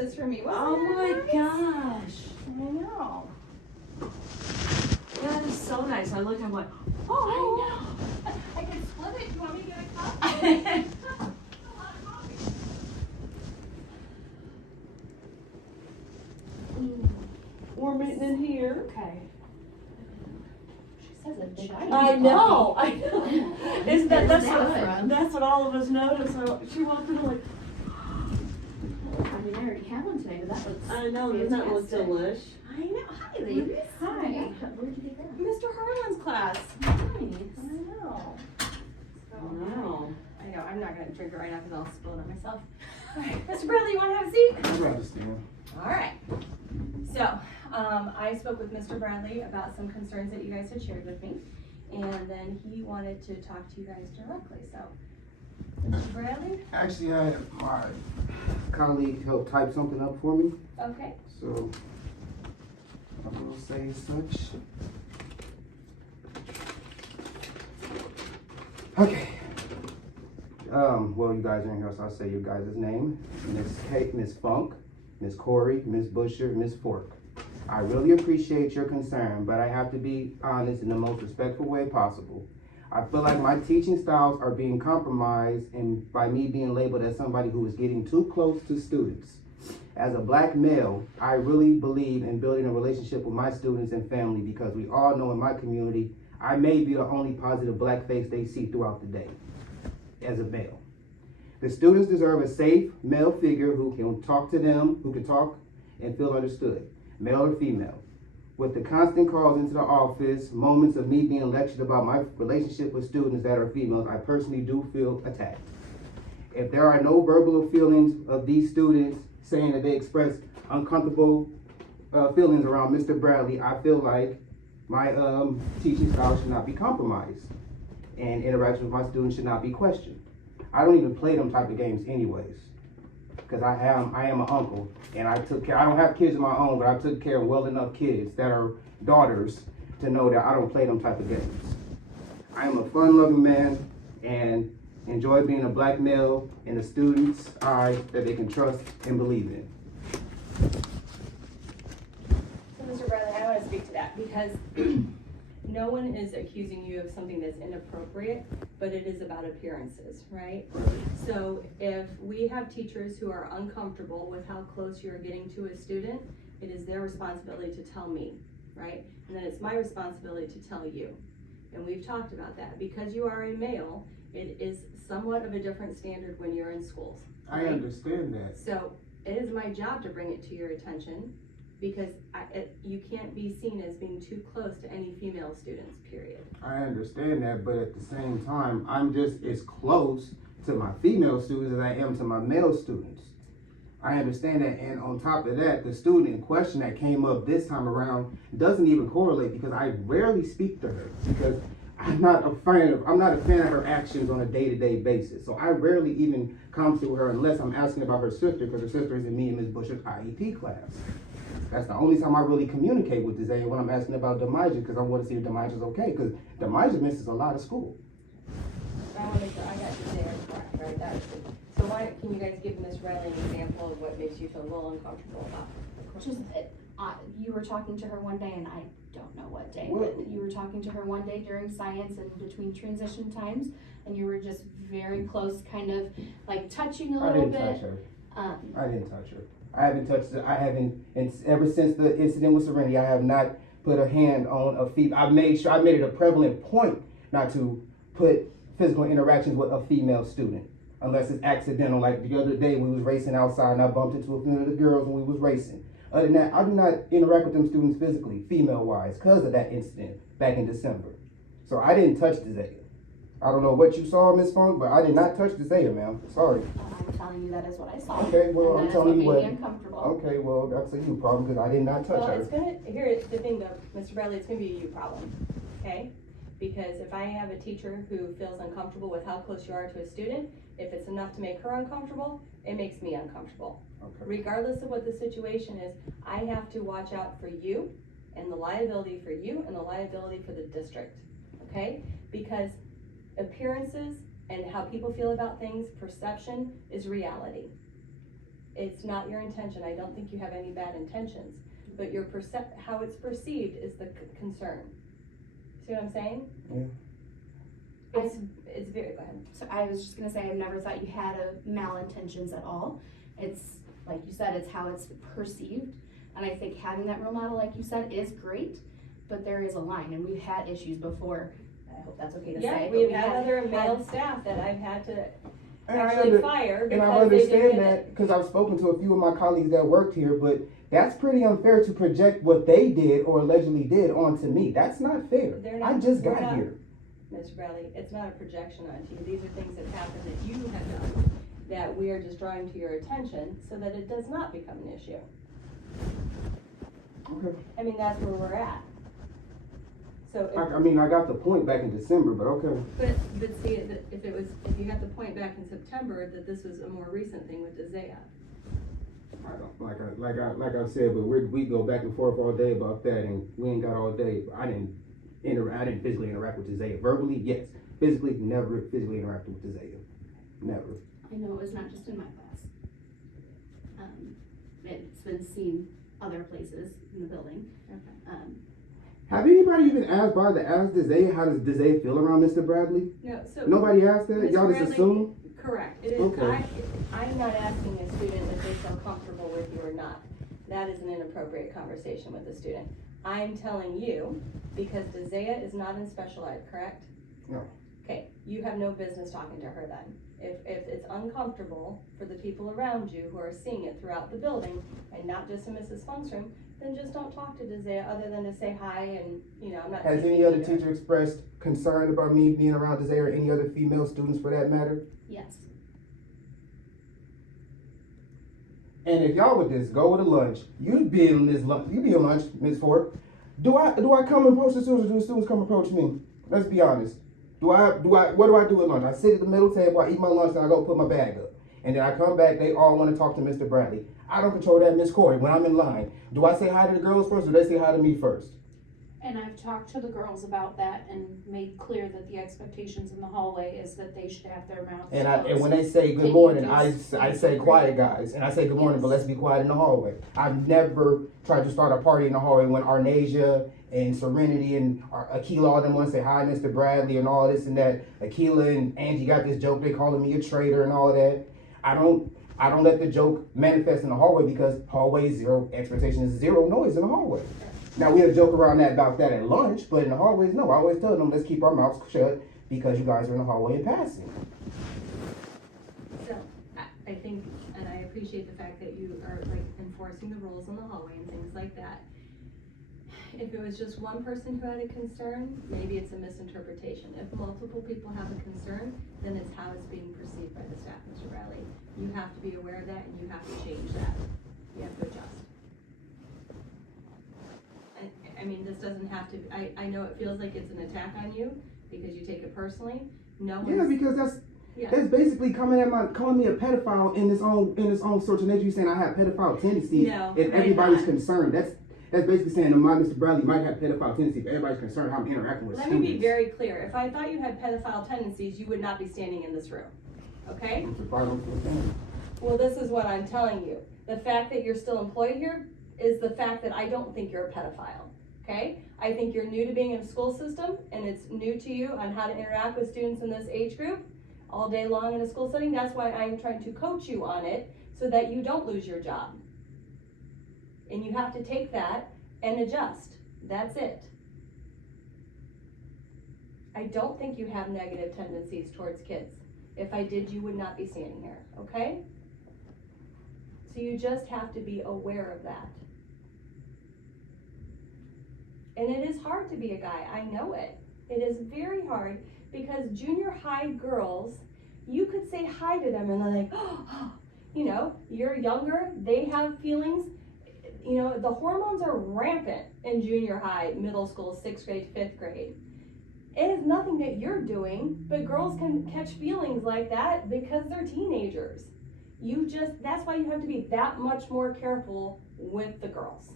this for me. Oh my gosh. I know. That is so nice. I looked, I'm like, Oh, I know. I can split it. Do you want me to get a cup? we're meeting in here. Okay. She says a giant. I know. Isn't that's From? that's what all of us noticed. So she walked in like, I mean, I already have one today, but that looks. I know, doesn't that look fantastic. delish? I know. Hi, ladies. Hi. Where'd you get that? Mr. Harlan's class. Nice. I know. Wow. I know. I'm not gonna drink it right now because I'll spill it on myself. All right, Mr. Bradley, you want to have a seat? I understand. All right. So, I spoke with Mr. Bradley about some concerns that you guys had shared with me, and then he wanted to talk to you guys directly. So, Mr. Bradley, Actually, I had my colleague help type something up for me, okay. so I will say as such. Okay. Well, you guys are in here, so I'll say your guys' name. Miss Kate, Miss Funk, Miss Corey, Miss Busher, Miss Fork. I really appreciate your concern, but I have to be honest in the most respectful way possible. I feel like my teaching styles are being compromised and by me being labeled as somebody who is getting too close to students. As a black male, I really believe in building a relationship with my students and family because we all know in my community, I may be the only positive black face they see throughout the day as a male. The students deserve a safe male figure who can talk to them, who can talk and feel understood, male or female. With the constant calls into the office, moments of me being lectured about my relationship with students that are females, I personally do feel attacked. If there are no verbal feelings of these students saying that they express uncomfortable feelings around Mr. Bradley, I feel like my teaching style should not be compromised and interaction with my students should not be questioned. I don't even play them type of games anyways, because I am an uncle and I took care. I don't have kids of my own, but I took care of well enough kids that are daughters to know that I don't play them type of games. I am a fun-loving man and enjoy being a black male in the students' eyes that they can trust and believe in. So, Mr. Bradley, I want to speak to that because no one is accusing you of something that's inappropriate, but it is about appearances, right? So if we have teachers who are uncomfortable with how close you're getting to a student, it is their responsibility to tell me, right? And then it's my responsibility to tell you. And we've talked about that. Because you are a male, it is somewhat of a different standard when you're in schools. I understand that. So it is my job to bring it to your attention because you can't be seen as being too close to any female students, period. I understand that, but at the same time, I'm just as close to my female students as I am to my male students. I understand that, and on top of that, the student in question that came up this time around doesn't even correlate because I rarely speak to her because I'm not a fan of her actions on a day-to-day basis. So I rarely even come to her unless I'm asking about her sister because her sister is in me and Ms. Busher's IEP class. That's the only time I really communicate with Desiree when I'm asking about Demija because I want to see if Demija's okay because Demija misses a lot of school. I want to make sure I got you there correct, right? That is good. So why can you guys give Ms. Riley an example of what makes you feel a little uncomfortable about it? Just, you were talking to her one day, and I don't know what day, Well, but you were talking to her one day during science and between transition times, and you were just very close, kind of like touching a I little didn't bit. touch her. I didn't touch her. I haven't touched her. I haven't, and ever since the incident with Serenity, I have not put a hand on a female. I made it a prevalent point not to put physical interactions with a female student unless it's accidental. Like the other day, we was racing outside and I bumped into a few of the girls when we was racing. Other than that, I do not interact with them students physically, female-wise, because of that incident back in December. So I didn't touch Desiree. I don't know what you saw, Miss Funk, but I did not touch Desiree, ma'am. Sorry. I'm telling you that is what I saw. Okay, well, and I'm that telling is you what what. made me uncomfortable. Okay, well, that's a you problem because I did not touch Well, her. it's gonna, here's the thing though, Mr. Bradley, it's gonna be a you problem, okay? Because if I have a teacher who feels uncomfortable with how close you are to a student, if it's enough to make her uncomfortable, it makes me uncomfortable. Okay. Regardless of what the situation is, I have to watch out for you and the liability for you and the liability for the district, okay? Because appearances and how people feel about things, perception is reality. It's not your intention. I don't think you have any bad intentions, but how it's perceived is the concern. See what I'm saying? Yeah. It's very, go ahead. So I was just gonna say, I've never thought you had malintentions at all. It's, like you said, it's how it's perceived. And I think having that role model, like you said, is great, but there is a line, and we've had issues before. I hope that's okay to Yeah, say. but we've we had have other male staff that I've had to And I actually under- fire And I because they didn't understand get that it. because I've spoken to a few of my colleagues that worked here, but that's pretty unfair to project what they did or allegedly did onto me. That's not fair. They're not- I just we're got not- here. Mr. Bradley, it's not a projection onto you. These are things that happen that you have done, that we are just drawing to your attention so that it does not become an issue. Okay. I mean, that's where we're at. So, I mean, I got the point back in December, but okay. but see, if you had the point back in September that this was a more recent thing with Isaiah. I don't, like I said, but we go back and forth all day about that, and we ain't got all day. I didn't physically interact with Isaiah. Verbally, yes. Physically, never physically interacted with Isaiah. Never. I know it was not just in my class. It's been seen other places in the building. Okay. Have anybody even asked Isaiah, how does Isaiah feel around Mr. Bradley? No, so. Nobody asked that? Mr. Y'all just Bradley, assume? Correct. It is, Okay. I'm not asking a student if they feel comfortable with you or not. That is an inappropriate conversation with a student. I'm telling you, because Isaiah is not in special ed, correct? No. Okay, you have no business talking to her then. If it's uncomfortable for the people around you who are seeing it throughout the building and not just in Mrs. Funk's room, then just don't talk to Isaiah other than to say hi and, I'm not. Has saying any other either. teacher expressed concern about me being around Isaiah or any other female students for that matter? Yes. And if y'all would just go to lunch, you be on lunch, Ms. Ford. Do I come and approach the students, or do the students come approach me? Let's be honest. What do I do at lunch? I sit at the middle table, I eat my lunch, and I go put my bag up. And then I come back, they all want to talk to Mr. Bradley. I don't control that, Miss Corey. When I'm in line, do I say hi to the girls first, or do they say hi to me first? And I've talked to the girls about that and made clear that the expectations in the hallway is that they should have their mouths And closed. when they say good Can you morning, just- I say quiet guys, and I say good morning, but let's be quiet in the hallway. I've never tried to start a party in the hallway when Arnasia and Serenity and Akila all them want to say hi, Mr. Bradley, and all this and that. Akila and Angie got this joke, they calling me a traitor and all of that. I don't let the joke manifest in the hallway because hallway zero expectation is zero noise in the hallway. Now we'll joke around about that at lunch, but in the hallways, no. I always tell them, let's keep our mouths shut because you guys are in the hallway and passing. So, I think, and I appreciate the fact that you are like enforcing the rules in the hallway and things like that. If it was just one person who had a concern, maybe it's a misinterpretation. If multiple people have a concern, then it's how it's being perceived by the staff, Mr. Bradley. You have to be aware of that and you have to change that. You have to adjust. I mean, this doesn't have to, I know it feels like it's an attack on you because you take it personally. No Yeah, one's, because yeah. that's basically calling me a pedophile in its own search and you saying I have pedophile tendencies. No, if I'm everybody's not. concerned, that's basically saying that Mr. Bradley might have pedophile tendencies. If everybody's concerned how I'm interacting with Let students. me be very clear. If I thought you had pedophile tendencies, you would not be standing in this room. Okay? Well, this is what I'm telling you. The fact that you're still employed here is the fact that I don't think you're a pedophile. Okay? I think you're new to being in a school system and it's new to you on how to interact with students in this age group all day long in a school setting. That's why I'm trying to coach you on it so that you don't lose your job. And you have to take that and adjust. That's it. I don't think you have negative tendencies towards kids. If I did, you would not be standing here, okay? So you just have to be aware of that. And it is hard to be a guy, I know it. It is very hard because junior high girls, you could say hi to them and they're like, oh, you're younger, they have feelings. The hormones are rampant in junior high, middle school, 6th grade, 5th grade. It is nothing that you're doing, but girls can catch feelings like that because they're teenagers. That's why you have to be that much more careful with the girls.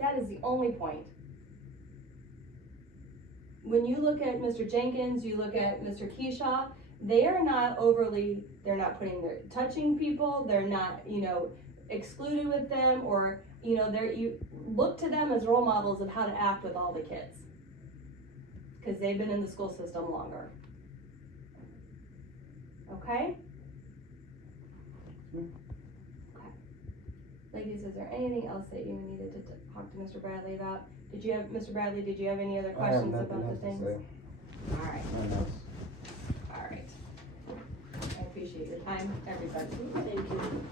That is the only point. When you look at Mr. Jenkins, you look at Mr. Keyshaw, they're not touching people, they're not, excluded with them, or, you know, you look to them as role models of how to act with all the kids. Cause they've been in the school system longer. Okay? Okay. Ladies, is there anything else that you needed to talk to Mr. Bradley about? Mr. Bradley, did you have any other I have questions nothing about the else to things? say. Alright, Nothing else. alright. I appreciate your time, everybody. Thank you.